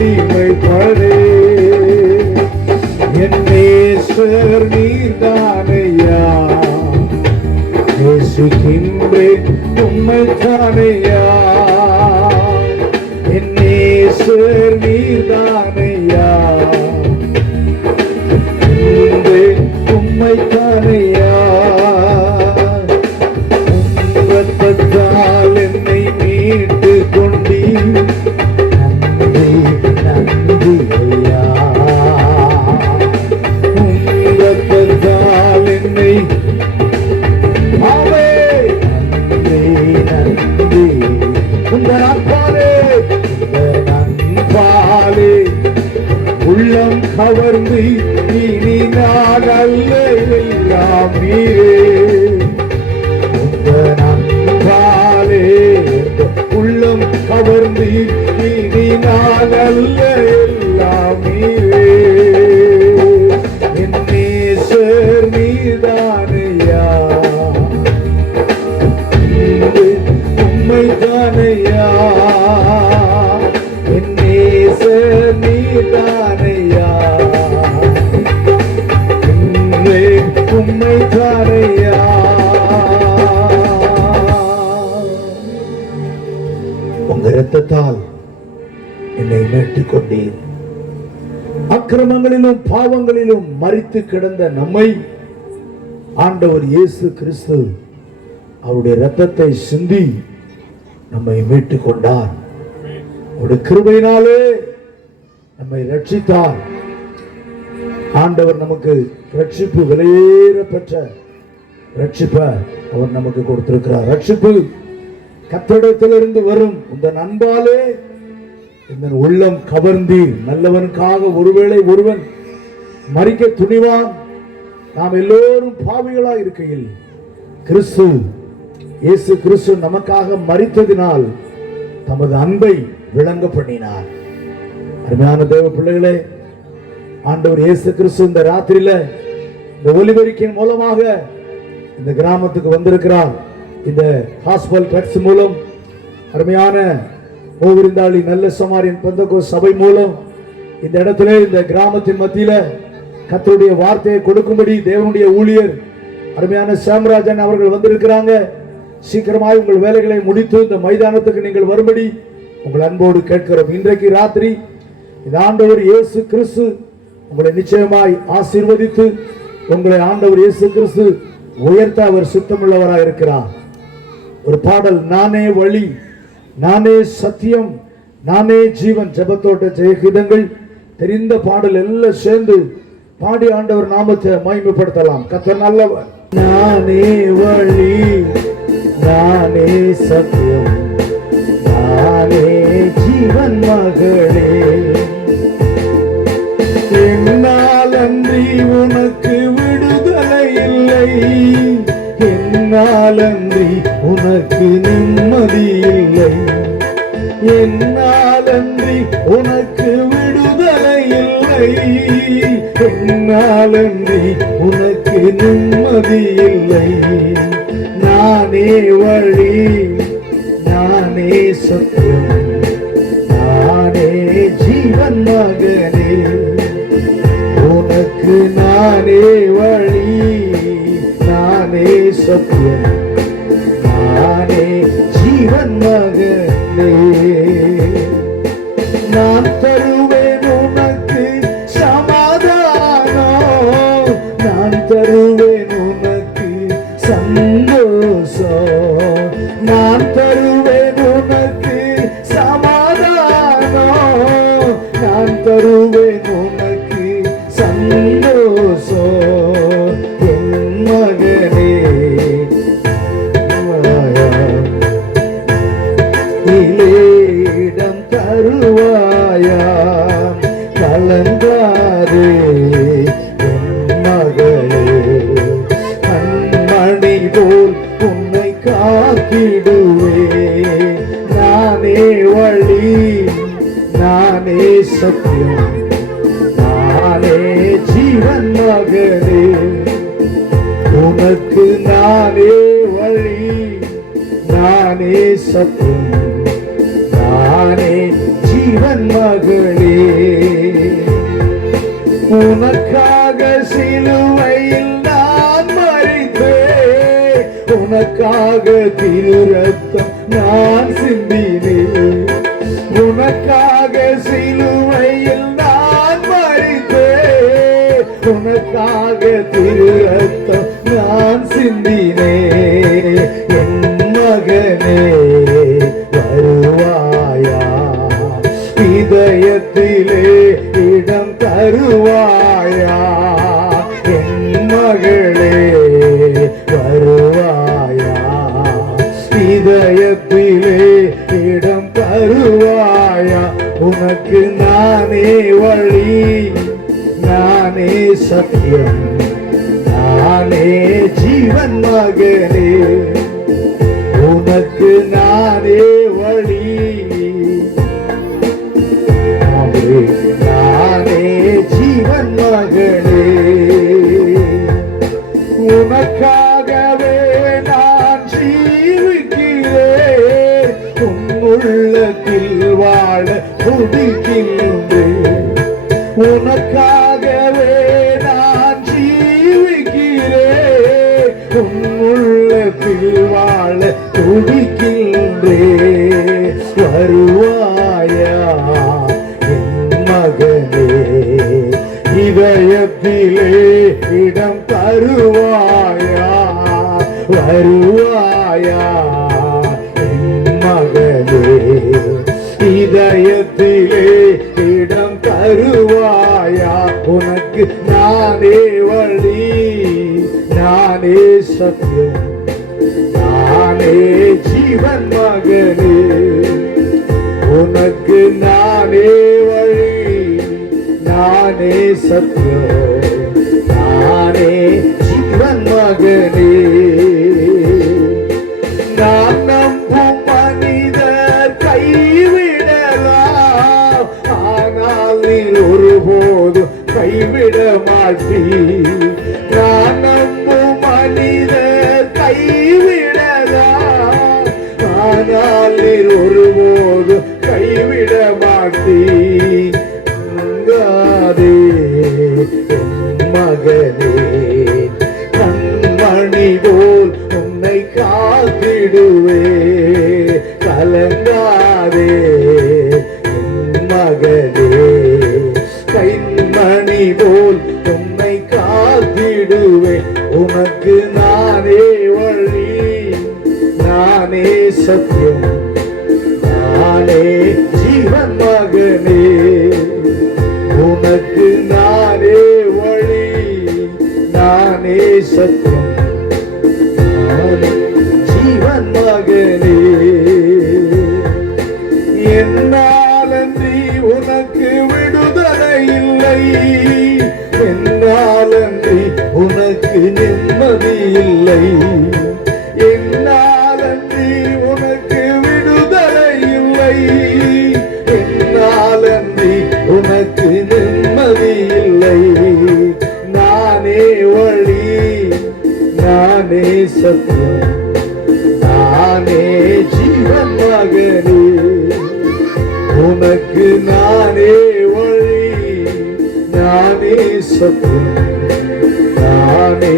மகிமைப்படே. என் நேசர் நீர்தானையா நேசிக்கின்றேன் உம்மை உள்ளம் கவர்ந்து இனி நான் அல்ல எல்லாம் நீரே உம்மை தாரையா உங்க இரத்தத்தால் என்னை மீட்டுக் கொண்டீர் அக்கிரமங்களிலும் பாவங்களிலும் மறித்து கிடந்த நம்மை ஆண்டவர் இயேசு கிறிஸ்து அவருடைய இரத்தத்தை சிந்தி நம்மை மீட்டுக் கொண்டார் அவருடைய கிருபையினாலே நம்மை ரட்சித்தார் ஆண்டவர் நமக்கு ரட்சிப்பு விலையேற பெற்ற ரட்சிப்பை அவர் நமக்கு கொடுத்திருக்கிறார். ரட்சிப்பு கத்தடத்திலிருந்து வரும். இந்த நண்பாலே இந்த உள்ளம் கவர்ந்தீர். நல்லவனுக்காக ஒருவேளை ஒருவன் மறிக்க துணிவான். நாம் எல்லோரும் பாவிகளா இருக்கையில் கிறிஸ்து இயேசு கிறிஸ்து நமக்காக மறித்ததினால் தமது அன்பை விளங்க பண்ணினார் அருமையான தேவ பிள்ளைகளே ஆண்டவர் இயேசு கிறிஸ்து இந்த ராத்திரியில இந்த ஒலிபெருக்கின் மூலமாக இந்த கிராமத்துக்கு வந்திருக்கிறார். இந்த ஹாஸ்பல் ட்ரக்ஸ் மூலம் அருமையான ஓவிருந்தாளி நல்ல சமாரியின் பந்தகோ சபை மூலம் இந்த இடத்துல இந்த கிராமத்தின் மத்தியில கத்தருடைய வார்த்தையை கொடுக்கும்படி தேவனுடைய ஊழியர் அருமையான சாம்ராஜன் அவர்கள் வந்திருக்கிறாங்க. சீக்கிரமாய் உங்கள் வேலைகளை முடித்து இந்த மைதானத்துக்கு நீங்கள் வரும்படி உங்கள் அன்போடு கேட்கிறோம். இன்றைக்கு ராத்திரி இந்த ஆண்டவர் இயேசு கிறிஸ்து உங்களை நிச்சயமாய் ஆசீர்வதித்து உங்களை ஆண்டவர் இயேசு கிறிஸ்து உயர்த்த அவர் சுத்தமுள்ளவராக இருக்கிறார். ஒரு பாடல் நானே வழி நானே சத்தியம் நானே ஜீவன். ஜெபத்தோட்ட ஜெயகிதங்கள் தெரிந்த பாடல் எல்லாம் சேர்ந்து பாடி ஆண்டவர் நாமத்தை மகிமைப்படுத்தலாம். கத்த நல்லவர். நானே வழி நானே சத்தியம் நானே ஜீவன் மகளே உனக்கு விடுதலை இல்லை. என்னால் உனக்கு நிம்மதி இல்லை. என்னால் உனக்கு விடுதலை இல்லை. என்னால் உனக்கு நிம்மதி இல்லை. நானே வழி நானே சத்தியம் நானே ஜீவன் மகனே. இது நானே வழி நானே சத்தியம் நானே ஜீவன் மகனே. வழி நானே சத்தியம். நானே ஜீவன் மகனே. உனக்கு நானே வழி. நானே சத்தியம். நானே ஜீவன் மகளே உனக்காக சிலுவையில் நான் மறித்தேன். உனக்காக திருரத்தம் நான் சிந்தினேன். உனக்காக திருரத்தம் மகனே உனக்கு நானே வாழ துடிக்கின்றே. வருவாயா என் மகனே? இதயத்திலே இடம் தருவாயா? வருவாயா என் மகனே? இதயத்திலே இடம் தருவாயா? உனக்கு நானே வழி நானே சத்தியம். நானே ஜீவன் மகனே. உனக்கு நானே வழி நானே சத்தியம் நானே ஜீவன் மகனே. நான் நம்பும் மனிதர் கைவிடலாம் ஆனால் நீ ஒருபோதும் கைவிட மாட்டீ மாட்டீ தூங்காதே என் கண்மணி போல் உன்னை காத்திடுவே கலங்காதே என் கைமணி போல் உன்னை காத்திடுவே உனக்கு நானே வழி நானே சத்தியம் நானே மகனே உனக்கு நானே வழி நானே சத்தம் நானே ஜீவன் மகனே என்னாலன்றி உனக்கு விடுதலை இல்லை. என்னாலன்றி உனக்கு நிம்மதி இல்லை. நானே ஜீவன் மகனே உனக்கு நானே வழி நானே சத்தம் நானே